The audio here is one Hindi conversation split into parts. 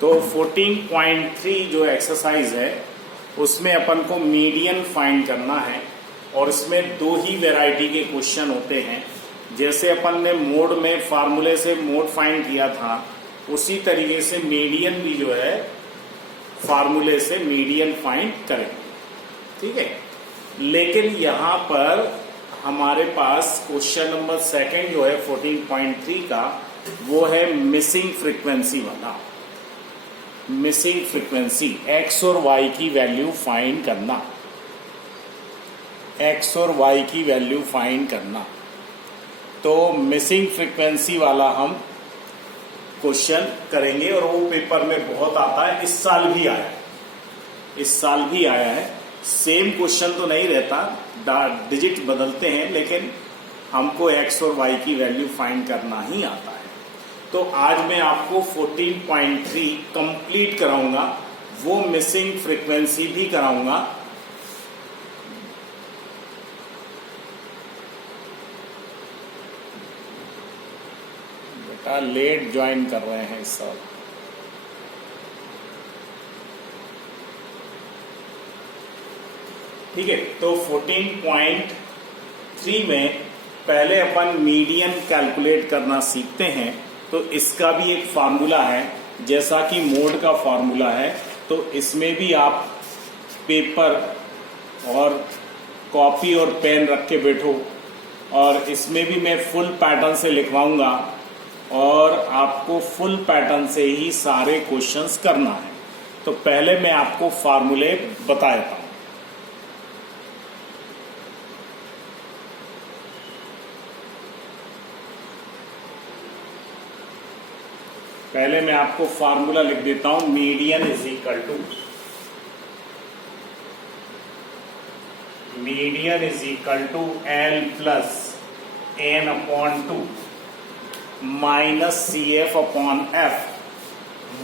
तो 14.3 जो एक्सरसाइज है उसमें अपन को मीडियन फाइंड करना है और इसमें दो ही वैरायटी के क्वेश्चन होते हैं। जैसे अपन ने मोड में फार्मूले से मोड फाइंड किया था उसी तरीके से मीडियन भी जो है फार्मूले से मीडियन फाइंड करेंगे, ठीक है। लेकिन यहां पर हमारे पास क्वेश्चन नंबर सेकंड जो है 14.3 का वो है मिसिंग फ्रीक्वेंसी वाला। मिसिंग फ्रीक्वेंसी एक्स और वाई की वैल्यू फाइंड करना, एक्स और वाई की वैल्यू फाइंड करना। तो मिसिंग फ्रीक्वेंसी वाला हम क्वेश्चन करेंगे और वो पेपर में बहुत आता है, इस साल भी आया है, इस साल भी आया है। सेम क्वेश्चन तो नहीं रहता, डिजिट बदलते हैं, लेकिन हमको एक्स और वाई की वैल्यू फाइंड करना ही आता है। तो आज मैं आपको 14.3 कंप्लीट कराऊंगा, वो मिसिंग फ्रीक्वेंसी भी कराऊंगा। बेटा लेट ज्वाइन कर रहे हैं सब। ठीक है, तो 14.3 में पहले अपन मीडियन कैलकुलेट करना सीखते हैं। तो इसका भी एक फार्मूला है, जैसा कि मोड का फार्मूला है, तो इसमें भी आप पेपर और कॉपी और पेन रख के बैठो, और इसमें भी मैं फुल पैटर्न से लिखवाऊंगा और आपको फुल पैटर्न से ही सारे क्वेश्चंस करना है। तो पहले मैं आपको फार्मूले बता देता हूं। पहले मैं आपको फार्मूला लिख देता हूं। Median is equal to L plus N upon 2 minus C F upon F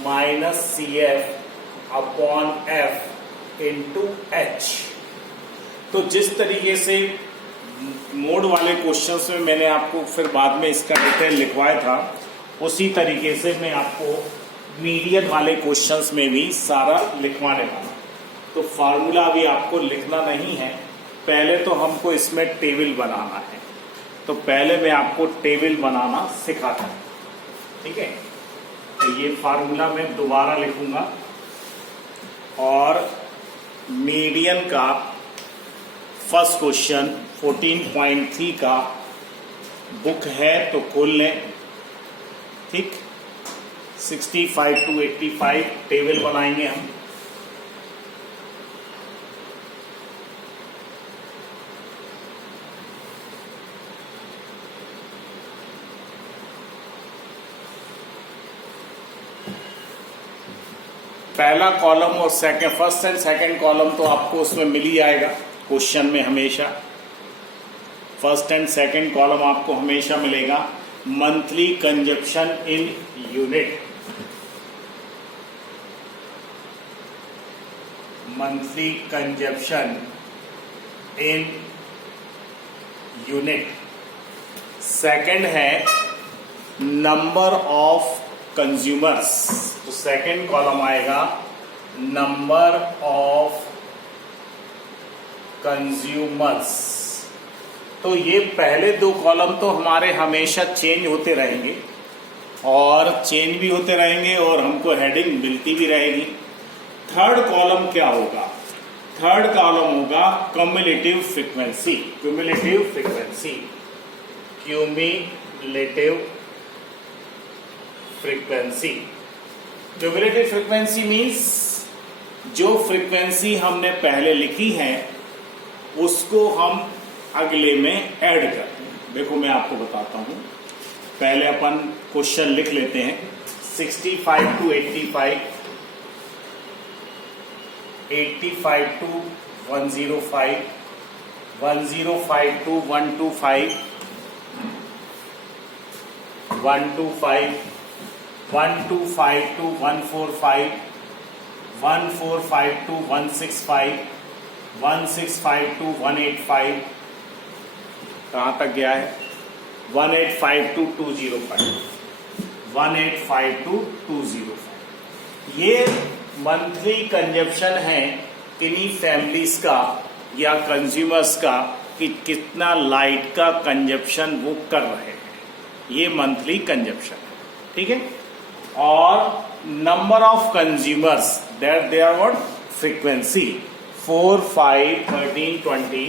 minus C F upon F into H. तो जिस तरीके से मोड वाले क्वेश्चंस में मैंने आपको फिर बाद में इसका डिटेल लिखवाया था, उसी तरीके से मैं आपको मीडियन वाले क्वेश्चंस में भी सारा लिखवाने वाला। तो फार्मूला अभी आपको लिखना नहीं है, पहले तो हमको इसमें टेबल बनाना है। तो पहले मैं आपको टेबल बनाना सिखाता हूं, ठीक है। तो ये फार्मूला मैं दोबारा लिखूंगा और मीडियन का फर्स्ट क्वेश्चन 14.3 का बुक है तो खोल लें, ठीक। 65 to 85 टेबल बनाएंगे हम। पहला कॉलम और फर्स्ट एंड सेकंड कॉलम तो आपको उसमें मिल ही जाएगा क्वेश्चन में, हमेशा फर्स्ट एंड सेकंड कॉलम आपको हमेशा मिलेगा। Monthly consumption in unit, monthly consumption in unit. Second है नंबर ऑफ कंज्यूमर्स, तो सेकंड कॉलम आएगा नंबर ऑफ कंज्यूमर्स। तो ये पहले दो कॉलम तो हमारे हमेशा चेंज होते रहेंगे और चेंज भी होते रहेंगे और हमको हेडिंग मिलती भी रहेगी। थर्ड कॉलम क्या होगा? थर्ड कॉलम होगा cumulative frequency, cumulative frequency, cumulative frequency. Cumulative frequency means जो फ्रीक्वेंसी हमने पहले लिखी है उसको हम अगले में ऐड करते हैं। देखो मैं आपको बताता हूं, पहले अपन क्वेश्चन लिख लेते हैं। 65 to 85, 85 to 105, 105 to 125, 125, 125 to 145, 145 to 165, 165 to 185, कहाँ तक गया है? 185 to 205, 185 to 205। ये मंथली कंजप्शन है किन्हीं फैमिलीज का या कंज्यूमर्स का कि कितना लाइट का कंजप्शन वो कर रहे हैं, ये मंथली कंजप्शन है, ठीक है। और number of consumers that they are what frequency 4, 5, 13, 20,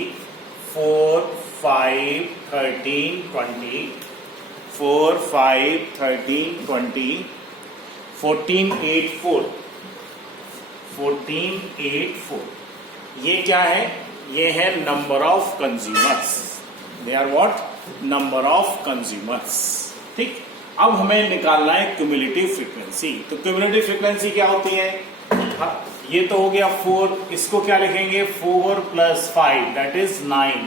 4, 5, 13, 20, 4, 5, 13, 20, 14, 8, 4, 14, 8, 4, ये क्या है? ये है number of consumers, they are what number of consumers, ठीक। अब हमें निकालना है क्यूमुलेटिव फ्रीक्वेंसी। तो क्यूमुलेटिव फ्रीक्वेंसी क्या होती है? ये तो हो गया 4, इसको क्या लिखेंगे? 4 + 5 that is 9,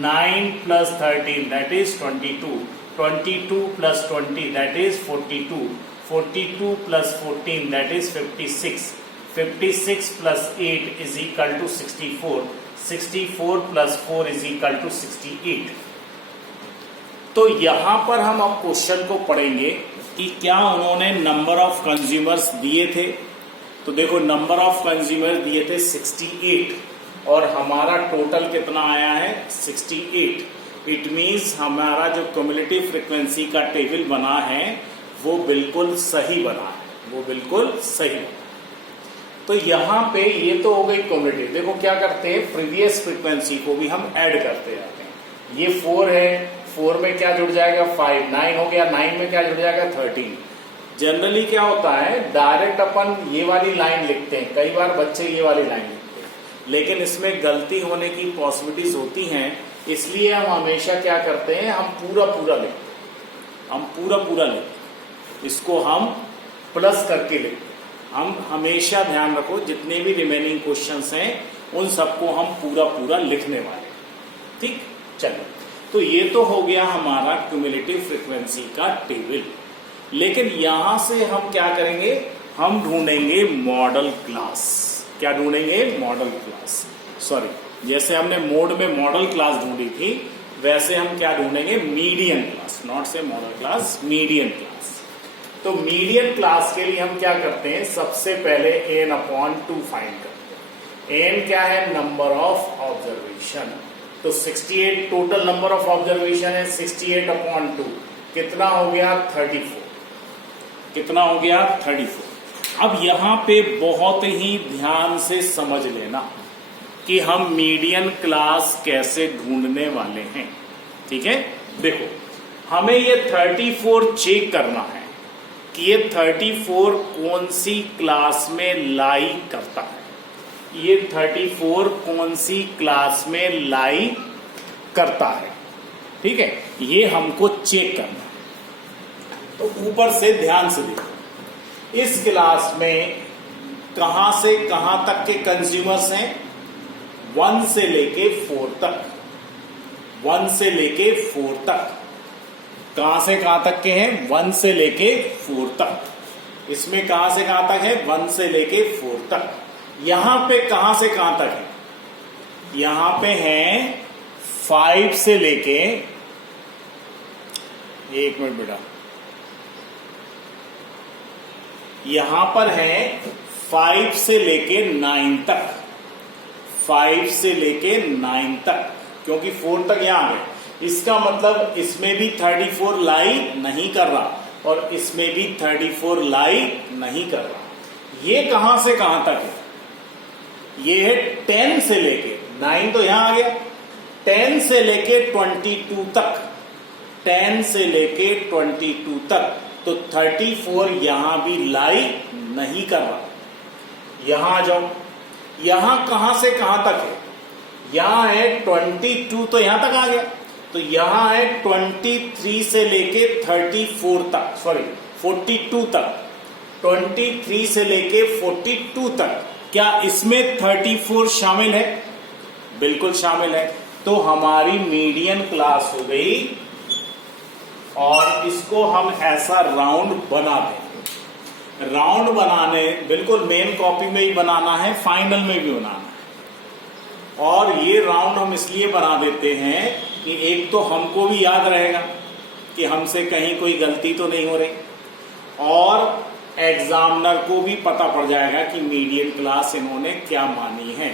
9 + 13 that is 22, 22 + 20 that is 42, 42 + 14 that is 56, 56 + 8 is equal to 64, 64 + 4 is equal to 68। तो यहां पर हम अब क्वेश्चन को पढ़ेंगे कि क्या उन्होंने नंबर ऑफ कंज्यूमर्स दिए थे। तो देखो नंबर ऑफ कंज्यूमर दिए थे 68 और हमारा टोटल कितना आया है? 68। इट मीन्स हमारा जो क्यूमुलेटिव फ्रीक्वेंसी का टेबल बना है वो बिल्कुल सही बना है, वो बिल्कुल सही बना। तो यहां पे ये तो हो गई क्यूमुलेटिव। देखो क्या करते हैं, प्रीवियस फ्रीक्वेंसी को भी हम ऐड करते जाते हैं। ये 4 है, 4 में क्या जुड़ जाएगा? 5, 9 हो गया, 9 में क्या जुड़ जाएगा? 13। जनरली क्या होता है, डायरेक्ट अपन ये वाली लाइन लिखते हैं, कई बार बच्चे ये वाली लाइन लिखते हैं, लेकिन इसमें गलती होने की पॉसिबिलिटीज होती हैं, इसलिए हम हमेशा क्या करते हैं, हम पूरा पूरा लिखते हैं, हम पूरा पूरा लिखते हैं, इसको हम प्लस करके लिखते हैं। हम हमेशा ध्यान रखो जितने भी रिमेनिंग क्वेश्चंस हैं उन सबको हम पूरा पूरा लिखने वाले, ठीक। चलो, तो ये तो हो गया हमारा क्यूमुलेटिव फ्रीक्वेंसी का टेबल। लेकिन यहां से हम क्या करेंगे, हम ढूंढेंगे मॉडल क्लास। क्या ढूंढेंगे? Model class. सॉरी, जैसे हमने मोड में मॉडल क्लास ढूंढी थी वैसे हम क्या ढूंढेंगे? मीडियन क्लास, नॉट से मॉडल क्लास, मीडियन क्लास। तो मीडियन क्लास के लिए हम क्या करते हैं, सबसे पहले n/2 फाइंड करते हैं। n क्या है? Number of observation. तो 68 टोटल नंबर ऑफ ऑब्जर्वेशन है, 68/2 कितना हो गया? 34। कितना हो गया? 34। अब यहां पे बहुत ही ध्यान से समझ लेना कि हम मीडियन क्लास कैसे ढूंढने वाले हैं, ठीक है। देखो हमें ये 34 चेक करना है कि ये 34 कौन सी क्लास में लाई करता है, ये 34 कौन सी क्लास में लाई करता है, ठीक है। ये हमको चेक करना है। तो ऊपर से ध्यान से देखो, इस क्लास में कहां से कहां तक के कंज्यूमर्स हैं? 1 से लेके 4 तक, 1 से लेके 4 तक। कहां से कहां तक के हैं? 1 से लेके 4 तक। इसमें कहां से कहां तक है? 1 से लेके 4 तक। यहां पे कहां से कहां तक है? यहां पे हैं 5 से लेके, एक मिनट बेटा, यहां पर है 5 से लेके 9 तक, 5 से लेके 9 तक, क्योंकि 4 तक यहां है। इसका मतलब इसमें भी 34 लाई नहीं कर रहा और इसमें भी 34 लाई नहीं कर रहा। ये कहां से कहां तक है? ये है 10 से लेके 9 तो यहां आ गया, 10 से लेके 22 तक, 10 से लेके 22 तक। तो 34 यहां भी लाई नहीं कर रहा। यहां आ जाओ, यहां कहां से कहां तक है? यहां है 22 तो यहां तक आ गया। तो यहां है 23 से लेके 34 तक, सॉरी 42 तक, 23 से लेके 42 तक। क्या इसमें 34 शामिल है? बिल्कुल शामिल है। तो हमारी मीडियन क्लास हो गई और इसको हम ऐसा राउंड बना देंगे। राउंड बनाने बिल्कुल मेन कॉपी में ही बनाना है, फाइनल में भी बनाना है। और ये राउंड हम इसलिए बना देते हैं कि एक तो हमको भी याद रहेगा कि हमसे कहीं कोई गलती तो नहीं हो रही, और एग्जामिनर को भी पता पड़ जाएगा कि मीडियन क्लास इन्होंने क्या मानी है,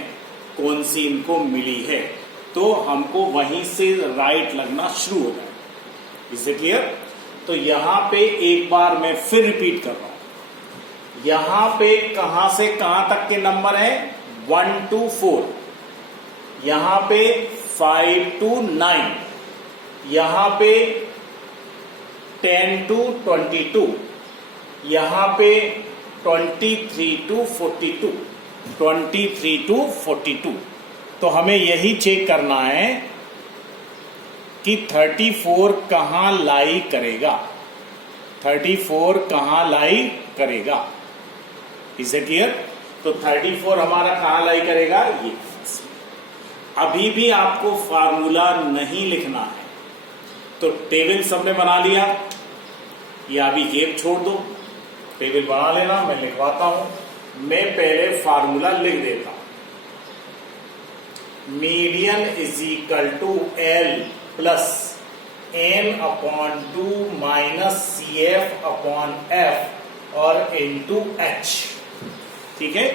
कौन सी इनको मिली है, तो हमको वहीं से राइट लगना शुरू हो जाएगा। इसे क्लियर? तो यहां पे एक बार मैं फिर रिपीट कर रहा हूं, यहां पे कहां से कहां तक के नंबर है 1 to 4, यहां पे 5 to 9, यहां पे 10 to 22, यहां पे 23 to 42, 23 to 42। तो हमें यही चेक करना है कि 34 कहां लाई करेगा, 34 कहां लाई करेगा। Is it clear? तो 34 हमारा कहां लाई करेगा, ये। अभी भी आपको फार्मूला नहीं लिखना है, तो टेबल सबने बना लिया, या अभी गेप छोड़ दो, टेबल बना लेना, मैं लिखवाता हूं। मैं पहले फार्मूला लिख देता हूं। Median is equal to L plus N upon 2 minus C F upon F और इनटू एच। ठीक है,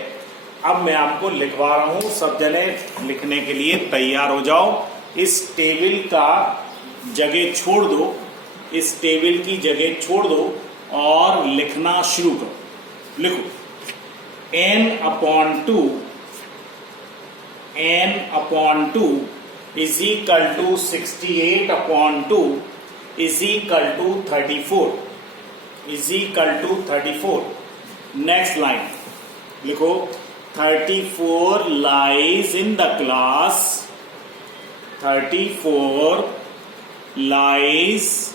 अब मैं आपको लिखवा रहा हूं, सब जने लिखने के लिए तैयार हो जाओ। इस टेबल का जगह छोड़ दो, इस टेबल की जगह छोड़ दो और लिखना शुरू करो। लिखो n upon 2, n upon 2 is equal to 68 upon 2 is equal to 34, is equal to 34। Next line लिखो 34 lies in the class, 34 lies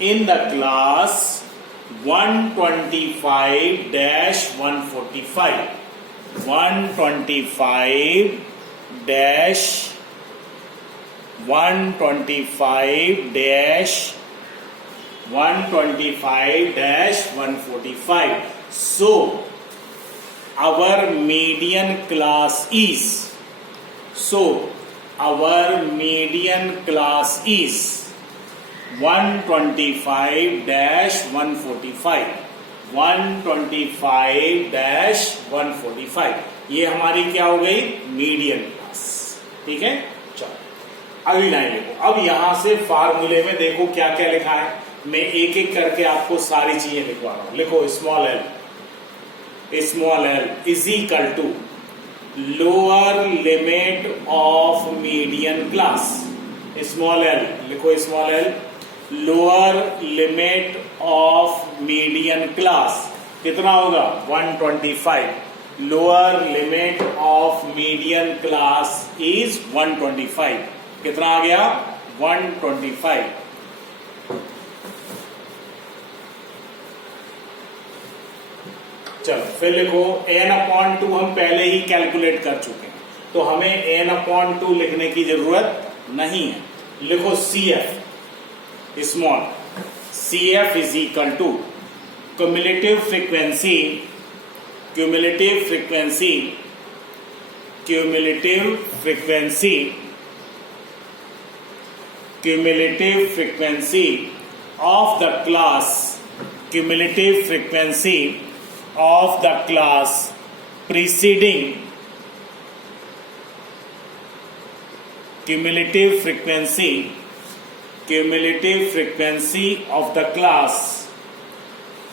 in the class 125-145, 125-145. So our median class is, our median class is 125-145, 125-145। ये हमारी क्या हो गई, मीडियन क्लास। ठीक है, चलो अगली लाइन लिखो। अब यहां से फार्मूले में देखो क्या क्या लिखा है, मैं एक एक करके आपको सारी चीजें लिखवा रहा हूं। लिखो small L is equal to lower limit of median class. Small L लिखो, small L lower limit of median class कितना होगा 125, lower limit of median class is 125। कितना आ गया 125। चलो फिर लिखो n अपॉन 2 हम पहले ही कैलकुलेट कर चुके हैं, तो हमें n अपॉन 2 लिखने की जरूरत नहीं है। लिखो CF small, CF is equal to cumulative frequency, cumulative frequency, cumulative frequency, cumulative frequency of the class, cumulative frequency of the class preceding, cumulative frequency of the class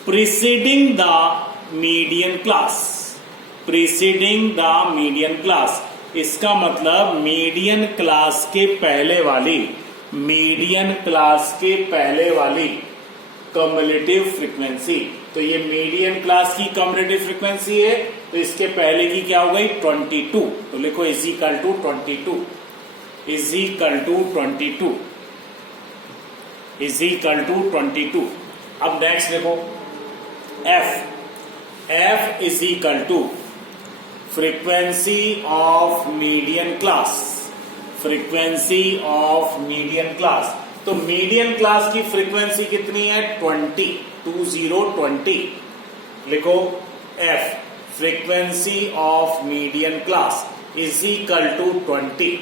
preceding the median class, preceding the median class। इसका मतलब मीडियन क्लास के पहले वाली, मीडियन क्लास के पहले वाली कम्युलेटिव फ्रीक्वेंसी। तो ये मीडियन क्लास की कम्युलेटिव फ्रीक्वेंसी है, तो इसके पहले की क्या हो गई 22। तो लिखो is equal to 22, is equal to 22, is equal to 22। अब नेक्स्ट लिखो F is equal to frequency of median class, frequency of median class. तो मीडियन क्लास की फ्रीक्वेंसी कितनी है 20, 20। लिखो F frequency of median class is equal to 20।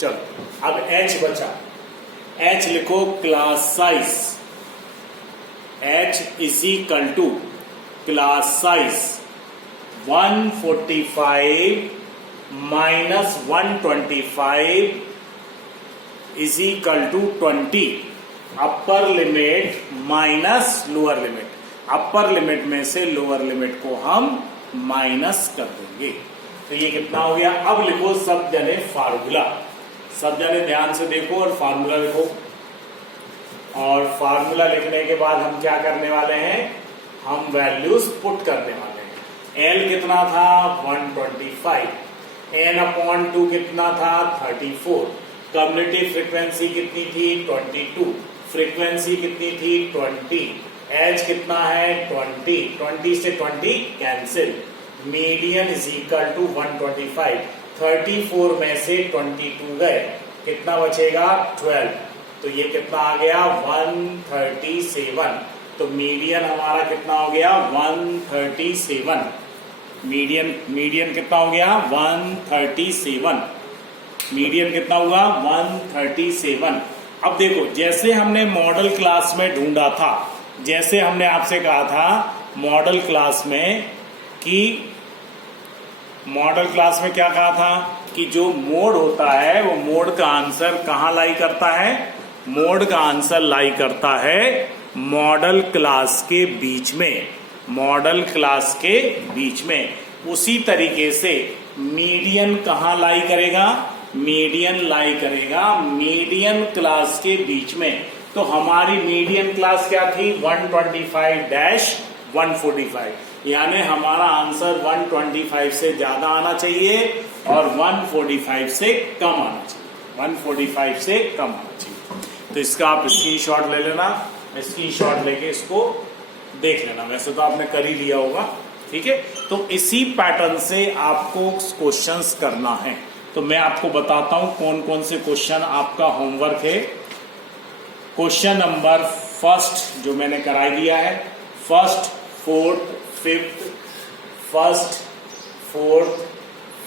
चलो अब H बचा, H लिखो class size, H is equal to class size 145 minus 125 is equal to 20। Upper limit minus lower limit, upper limit में से लोअर लिमिट को हम माइनस कर देंगे। तो ये कितना हो गया? अब लिखो सब जने फार्मूला, सब जने ध्यान से देखो और फार्मूला लिखो। और फार्मूला लिखने के बाद हम क्या करने वाले हैं? हम वैल्यूज पुट करने वाले हैं। एल कितना था? 125। एन अपॉन 2 कितना था? 34। कम्युनिटी फ्रीक्वेंसी कितनी थी? 22। फ्रीक्वेंसी कितनी थी? 20। एच कितना है? 20। 20 से 20 cancel. Median is equal to 125। 34 में से 22 गए, कितना बचेगा? 12। तो ये कितना आ गया? 137। तो मीडियन हमारा कितना हो गया? 137। मीडियन कितना हो गया? 137। मीडियन कितना हुआ? 137। अब देखो, जैसे हमने मॉडल क्लास में ढूंढा था, जैसे हमने आपसे कहा था मॉडल क्लास में कि मॉडल क्लास में क्या कहा था कि जो मोड होता है वो मोड का आंसर कहाँ लाई करता है? मोड का आंसर लाई करता है मॉडल क्लास के बीच में, मॉडल क्लास के बीच में। उसी तरीके से मीडियन कहाँ लाई करेगा? मीडियन लाई करेगा मीडियन क्लास के बीच में। तो हमारी मीडियन क्लास क्या थी? 125-145। यानी हमारा आंसर 125 से ज्यादा आना चाहिए और 145 से कम आना चाहिए, 145 से कम आना चाहिए। तो इसका आप स्क्रीनशॉट ले लेना, स्क्रीनशॉट लेके इसको देख लेना। वैसे तो आपने कर ही लिया होगा, ठीक है। तो इसी पैटर्न से आपको क्वेश्चंस करना है। तो मैं आपको बताता हूं कौन कौन से क्वेश्चन आपका होमवर्क है। क्वेश्चन नंबर फर्स्ट जो मैंने कराई दिया है, first, fourth, fifth, first, fourth,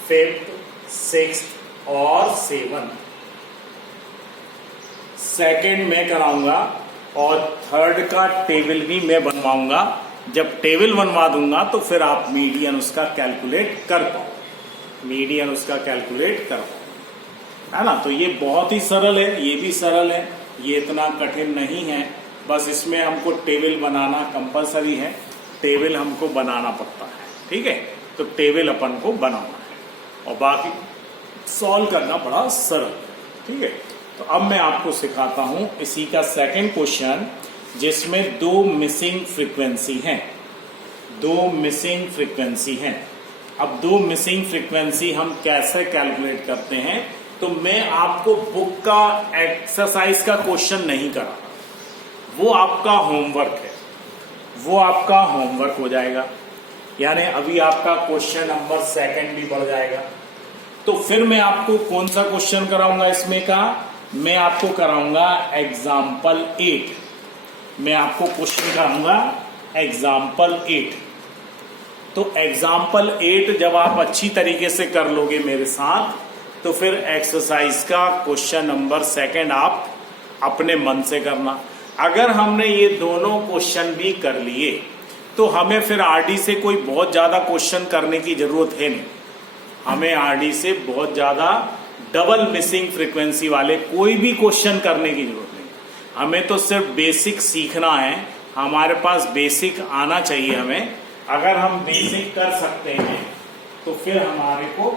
fifth, sixth और सेवंथ। सेकंड मैं कराऊंगा और थर्ड का टेबल भी मैं बनवाऊंगा। जब टेबल बनवा दूंगा तो फिर आप मीडियन उसका कैलकुलेट कर पाओ, मीडियन उसका कैलकुलेट कर पाओ, है ना। तो ये बहुत ही सरल है, ये भी सरल है, ये इतना कठिन नहीं है। बस इसमें हमको टेबल बनाना कंपलसरी है, टेबल हमको बनाना पड़ता है, ठीक है। तो टेबल अपन को बनाना है और बाकी सॉल्व करना बड़ा सरल है, ठीक है। तो अब मैं आपको सिखाता हूं इसी का सेकंड क्वेश्चन, जिसमें दो मिसिंग फ्रीक्वेंसी हैं, दो मिसिंग फ्रीक्वेंसी हैं। अब दो मिसिंग फ्रीक्वेंसी हम कैसे कैलकुलेट करते हैं? तो मैं आपको बुक का एक्सरसाइज का क्वेश्चन नहीं करा, वो आपका होमवर्क है, वो आपका होमवर्क हो जाएगा। यानी अभी आपका क्वेश्चन नंबर सेकंड भी बढ़ जाएगा। तो फिर मैं आपको कौन सा क्वेश्चन कराऊंगा इसमें का? मैं आपको कराऊंगा एग्जाम्पल 8। मैं आपको क्वेश्चन कराऊंगा एग्जाम्पल 8। तो एग्जाम्पल 8 जब आप अच्छी तरीके से कर लोगे मेरे साथ, तो फिर एक्सरसाइज का क्वेश्चन नंबर सेकंड आप अपने मन से करना। अगर हमने ये दोनों क्वेश्चन भी कर लिए तो हमें फिर आरडी से कोई बहुत ज्यादा क्वेश्चन करने की जरूरत है नहीं। हमें आरडी से बहुत ज्यादा डबल मिसिंग फ्रीक्वेंसी वाले कोई भी क्वेश्चन करने की जरूरत नहीं। हमें तो सिर्फ बेसिक सीखना है, हमारे पास बेसिक आना चाहिए हमें। अगर हम बेसिक कर सकते हैं तो फिर हमारे को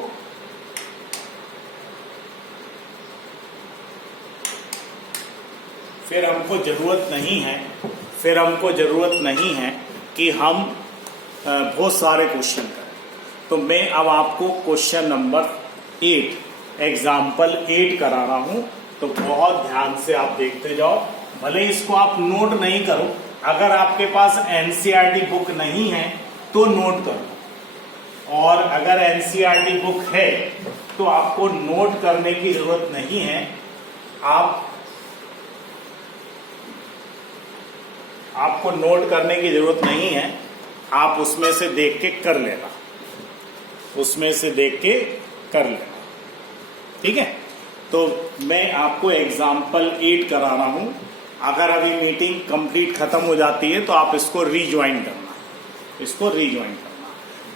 फिर हमको जरूरत नहीं है कि हम बहुत सारे क्वेश्चन करें। तो मैं अब आपको क्वेश्चन नंबर 8 एग्जाम्पल 8 करा रहा हूं, तो बहुत ध्यान से आप देखते जाओ। भले इसको आप नोट नहीं करो, अगर आपके पास एनसीईआरटी बुक नहीं है तो नोट करो, और अगर एनसीईआरटी बुक है तो आपको नोट करने की जरूरत नहीं है। आपको नोट करने की जरूरत नहीं है, आप उसमें से देख के कर लेना, उसमें से देख के कर लेना, ठीक है। तो मैं आपको एग्जाम्पल 8 करा रहा हूं। अगर अभी मीटिंग कंप्लीट खत्म हो जाती है तो आप इसको रीज्वाइन करना, इसको रीज्वाइन करना।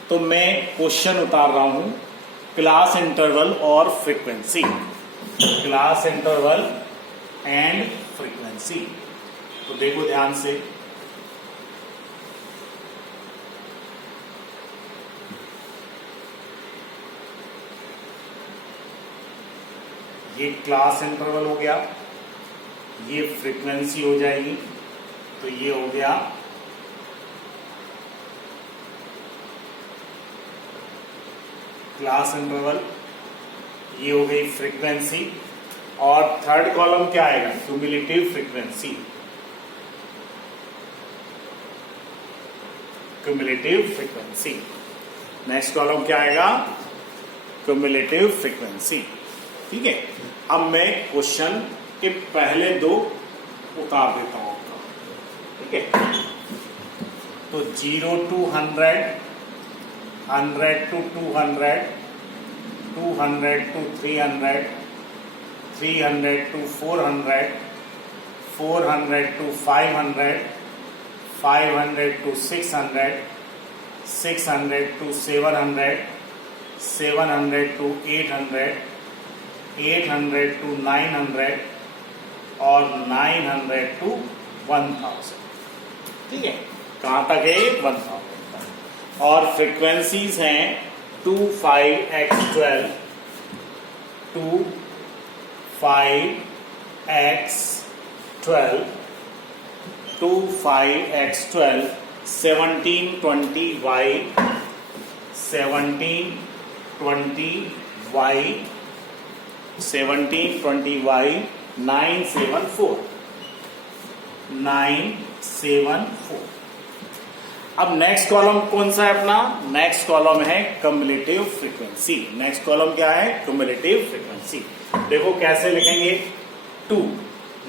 तो मैं क्वेश्चन उतार रहा हूं, क्लास इंटरवल और frequency, class interval and frequency. तो देखो ध्यान से, ये क्लास इंटरवल हो गया, ये फ्रीक्वेंसी हो जाएगी, तो ये हो गया क्लास इंटरवल, ये हो गई फ्रीक्वेंसी, और थर्ड कॉलम क्या आएगा, cumulative frequency, cumulative frequency. Next column क्या आएगा, क्यूमुलेटिव फ्रीक्वेंसी। ठीक है, अब मैं क्वेश्चन के पहले दो उतार देता हूं आपका। ठीक है, तो 0 to 100, 100 to 200, 200 to 300, 300 to 400, 400 to 500, 500 to 600, 600 to 700, 700 to 800, 800 to 900 और 900 to 1000। ठीक है, कहां तक है, 1000 तक। और फ्रीक्वेंसीज हैं 2, 5, x12, 2, 5, x12, 2, 5, x12, 17, 20y, 17, 20y, 17, 20y, 974, 974। अब नेक्स्ट कॉलम कौन सा है अपना, नेक्स्ट कॉलम है क्यूमुलेटिव फ्रीक्वेंसी। नेक्स्ट कॉलम क्या है, क्यूमुलेटिव फ्रीक्वेंसी। देखो कैसे लिखेंगे, 2,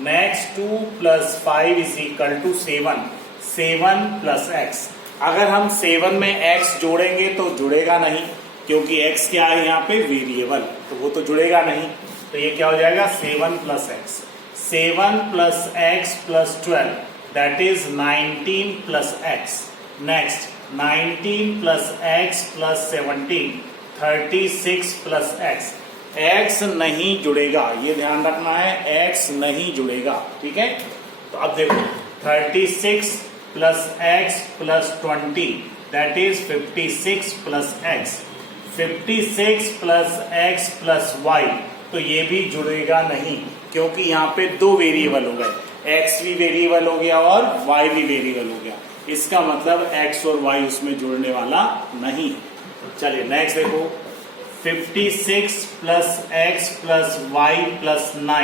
नेक्स्ट 2 + 5 = 7, 7 + x। अगर हम 7 में x जोड़ेंगे तो जुड़ेगा नहीं, क्योंकि x क्या है यहाँ पे, वेरिएबल, तो वो तो जुड़ेगा नहीं। तो ये क्या हो जाएगा, 7 + x, 7 + x + 12, that is 19 + x। Next 19 + x + 17, 36 + x। x नहीं जुड़ेगा, ये ध्यान रखना है, x नहीं जुड़ेगा। ठीक है, तो अब देखो 36 + x + 20, that is 56 + x, 56 + x + y, तो ये भी जुड़ेगा नहीं, क्योंकि यहाँ पे दो वेरिएबल हो गए, x भी वेरिएबल हो गया और y भी वेरिएबल हो गया। इसका मतलब x और y उसमें जुड़ने वाला नहीं। चलिए नेक्स्ट देखो, 56 + x + y + 9,